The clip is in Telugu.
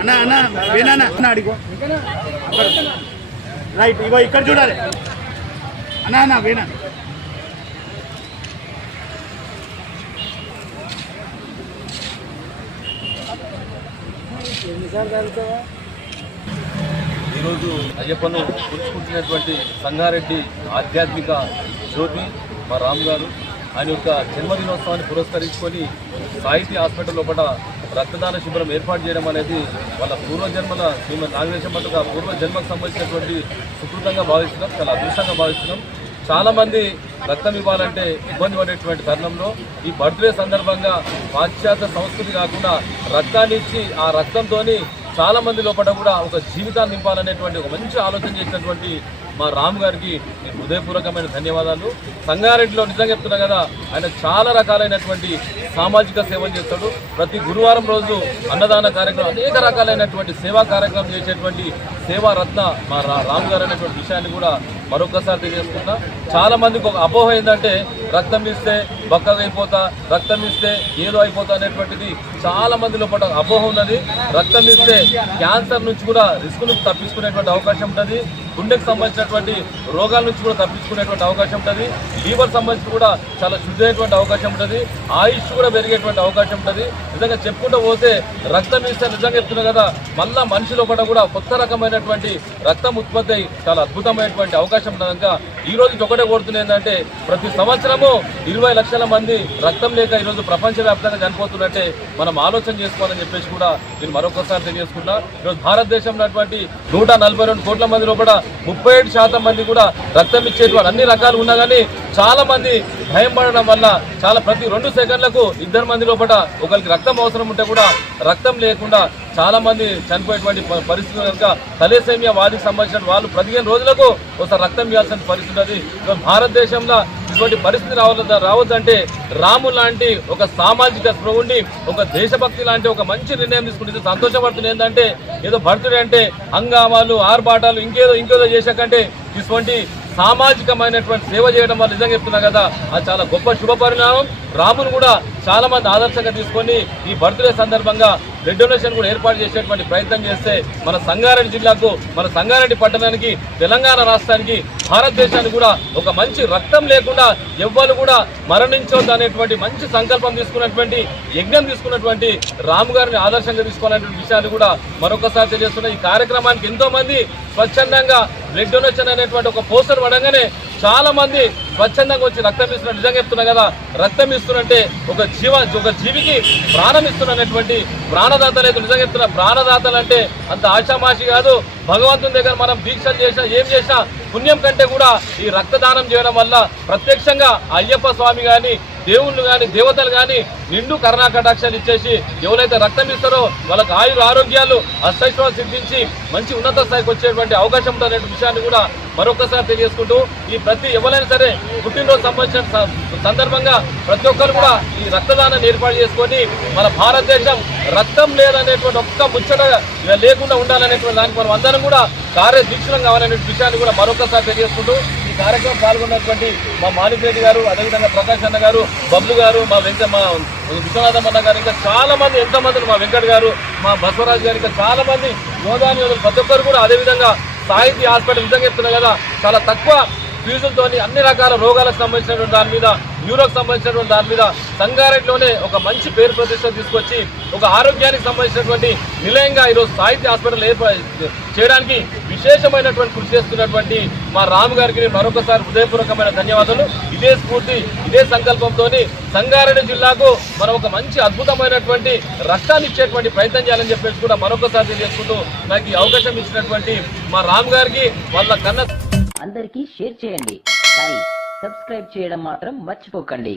అన్నా అన్నా వేనా అడిగో రైట్ ఇగో ఇక్కడ చూడాలి అన్నా అన్నా వేనా ఈరోజు అయ్యప్పను పుచ్చుకుంటున్నటువంటి సంగారెడ్డి ఆధ్యాత్మిక జ్యోతి మా రామ్ గారు ఆయన యొక్క జన్మదినోత్సవాన్ని పురస్కరించుకొని సాహితీ హాస్పిటల్ లోపల రక్తదాన శిబిరం ఏర్పాటు చేయడం అనేది వాళ్ళ పూర్వజన్మల శ్రీమతి నాగేశం పట్టుగా పూర్వజన్మకు సంబంధించినటువంటి సుకృతంగా భావిస్తున్నాం, చాలా అదృష్టంగా భావిస్తున్నాం. చాలామంది రక్తం ఇవ్వాలంటే ఇబ్బంది పడేటువంటి తరుణంలో ఈ బర్త్డే సందర్భంగా పాశ్చాత్య సంస్కృతి కాకుండా రక్తాన్ని ఇచ్చి ఆ రక్తంతో చాలా మంది లోపల కూడా ఒక జీవితాన్ని నింపాలనేటువంటి ఒక మంచి ఆలోచన చేసినటువంటి మా రామ్ గారికి హృదయపూర్వకమైన ధన్యవాదాలు. సంగారెడ్డిలో నిజంగా చెప్తున్నా కదా, ఆయన చాలా రకాలైనటువంటి సామాజిక సేవలు చేస్తాడు. ప్రతి గురువారం రోజు అన్నదాన కార్యక్రమం, అనేక రకాలైనటువంటి సేవా కార్యక్రమం చేసేటువంటి సేవారత్న మా రామ్ గారు అనేటువంటి విషయాన్ని కూడా మరొకసారి తెలియజేస్తున్నా. చాలా మందికి ఒక అపోహ ఏంటంటే రక్తం ఇస్తే బక్కగా అయిపోతా, రక్తం ఇస్తే ఏదో అయిపోతా అనేటువంటిది చాలా మంది లోపల అపోహ ఉన్నది. రక్తం ఇస్తే క్యాన్సర్ నుంచి కూడా రిస్క్ నుంచి తప్పించుకునేటువంటి అవకాశం ఉంటుంది, గుండెకు సంబంధించినటువంటి రోగాల నుంచి కూడా తప్పించుకునేటువంటి అవకాశం ఉంటుంది, లీవర్ సంబంధించి కూడా చాలా శుద్ధమైనటువంటి అవకాశం ఉంటుంది, ఆయుష్ కూడా పెరిగేటువంటి అవకాశం ఉంటుంది. నిజంగా చెప్పుకుంటూ పోతే రక్తం ఇస్తే నిజంగా చెప్తున్నా కదా, మళ్ళా మనిషి లోపల కూడా కొత్త రకమైనటువంటి రక్తం ఉత్పత్తి అయి చాలా అద్భుతమైనటువంటి అవకాశం ఉంటుంది. కనుక ఈ రోజు ఒకటే కోరుతుంది ఏంటంటే ప్రతి సంవత్సరము 20 లక్షల మంది రక్తం లేక ఈరోజు ప్రపంచవ్యాప్తంగా చనిపోతున్నట్టే మనం ఆలోచన చేసుకోవాలని చెప్పేసి కూడా నేను మరొకసారి తెలియజేసుకున్నా. ఈరోజు భారతదేశంలో 142 కోట్ల మంది లోపల 37% మంది కూడా రక్తం ఇచ్చేటువంటి అన్ని రకాలు ఉన్నా కానీ చాలా మంది భయం పడడం వల్ల ప్రతి 2 సెకండ్లకు 2 మంది లోపల ఒకరికి రక్తం అవసరం ఉంటే కూడా రక్తం లేకుండా చాలా మంది చనిపోయేటువంటి పరిస్థితి కనుక తలేసేమియా వాటికి సంబంధించిన వాళ్ళు 15 రోజులకు ఒకసారి రక్తం ఇవ్వాల్సిన పరిస్థితి ఉంది. భారతదేశంలో ఇటువంటి పరిస్థితి రావద్దంటే రాము లాంటి ఒక సామాజిక స్పృహ ఉండి ఒక దేశభక్తి లాంటి ఒక మంచి నిర్ణయం తీసుకుంటే సంతోషపడుతుంది. ఏంటంటే ఏదో బర్త్డే అంటే హంగామాలు ఆర్భాటాలు ఇంకేదో చేసాకంటే ఇటువంటి సామాజికమైనటువంటి సేవ చేయడం వల్ల నిజంగా చెప్తున్నా కదా, అది చాలా గొప్ప శుభ పరిణామం. రామును కూడా చాలా మంది ఆదర్శంగా తీసుకొని ఈ బర్త్డే సందర్భంగా బ్లడ్ డొనేషన్ కూడా ఏర్పాటు చేసేటువంటి ప్రయత్నం చేస్తే మన సంగారెడ్డి జిల్లాకు, మన సంగారెడ్డి పట్టణానికి, తెలంగాణ రాష్ట్రానికి, భారతదేశానికి కూడా ఒక మంచి రక్తం లేకుండా ఎవ్వరు కూడా మరణించొద్దు అనేటువంటి మంచి సంకల్పం తీసుకున్నటువంటి యజ్ఞం తీసుకున్నటువంటి రాము గారిని ఆదర్శంగా తీసుకోవాలనేటువంటి విషయాన్ని కూడా మరొకసారి తెలియజేస్తున్నా. ఈ కార్యక్రమానికి ఎంతో మంది స్వచ్ఛందంగా బ్లడ్ డొనేషన్ అనేటువంటి ఒక పోస్టర్ పడంగానే చాలా మంది స్వచ్ఛందంగా వచ్చి రక్తం ఇస్తున్నారు. నిజంగా చెప్తున్నా కదా, రక్తం ఇస్తున్నట్టే ఒక జీవికి ప్రాణం ఇస్తున్నటువంటి ప్రాణదాత లేదు. నిజంగా చెప్తున్నా, ప్రాణదాతలు అంటే అంత ఆశామాషి కాదు. భగవంతుని దగ్గర మనం దీక్షలు చేసినా ఏం చేసినా పుణ్యం కంటే కూడా ఈ రక్తదానం చేయడం వల్ల ప్రత్యక్షంగా అయ్యప్ప స్వామి కానీ, దేవుళ్ళు కానీ, దేవతలు కానీ నిండు కరుణా కటాక్షాలు ఇచ్చేసి ఎవరైతే రక్తం ఇస్తారో వాళ్ళకి ఆరోగ్యాలు అష్టైశ్వర్యాలు సిద్ధించి మంచి ఉన్నత స్థాయికి వచ్చేటువంటి అవకాశం ఉందనే విషయాన్ని కూడా మరొకసారి తెలియజేసుకుంటూ, ఈ ప్రతి ఎవరైనా సరే పుట్టినరోజు సంబంధించిన సందర్భంగా ప్రతి ఒక్కరు కూడా ఈ రక్తదానాన్ని ఏర్పాటు చేసుకొని మన భారతదేశం రక్తం లేదనేటువంటి ఒక్క ముచ్చట లేకుండా ఉండాలనేటువంటి దానికి మనం అందరం కూడా కార్యదీక్షలం కావాలనే విషయాన్ని కూడా మరొకసారి తెలియజేసుకుంటూ, ఈ కార్యక్రమం పాల్గొన్నటువంటి మా మాణిక్ రెడ్డి గారు, అదేవిధంగా ప్రకాష్ అన్న గారు, బబ్లు గారు, మా విశ్వనాథం అన్న గారు, ఇంకా చాలా మంది ఎంతమంది, మా వెంకట్ గారు, మా బసవరాజు గారు, ఇంకా చాలా మంది యోధాని ప్రతి ఒక్కరు కూడా, అదేవిధంగా సాహితీ హాస్పిటల్ నిజంగా చెప్తున్నా కదా, చాలా తక్కువ ఫీజులతో అన్ని రకాల రోగాలకు సంబంధించినటువంటి దాని మీద, న్యూరోకి సంబంధించినటువంటి దాని మీద సంగారెడ్డిలోనే ఒక మంచి పేరు ప్రతిష్టలు తీసుకొచ్చి ఒక ఆరోగ్యానికి సంబంధించినటువంటి నిలయంగా ఈరోజు సాహిత్య హాస్పిటల్ ఏర్పాటు చేయడానికి విశేషమైనటువంటి కృషి చేస్తున్నటువంటి మా రాము గారికి మరొకసారి హృదయపూర్వకమైన ధన్యవాదాలు. ఇదే స్ఫూర్తి, ఇదే సంకల్పంతో సంగారెడ్డి జిల్లాకు మనం ఒక మంచి అద్భుతమైనటువంటి రక్తాన్ని ఇచ్చేటువంటి ప్రయత్నం చేయాలని చెప్పేసి కూడా మరొకసారి తెలియజేసుకుంటూ నాకు ఈ అవకాశం ఇచ్చినటువంటి మా రాము గారికి వాళ్ళ కన్న అందరికీ షేర్ చేయండి, కానీ సబ్స్క్రైబ్ చేయడం మాత్రం మర్చిపోకండి.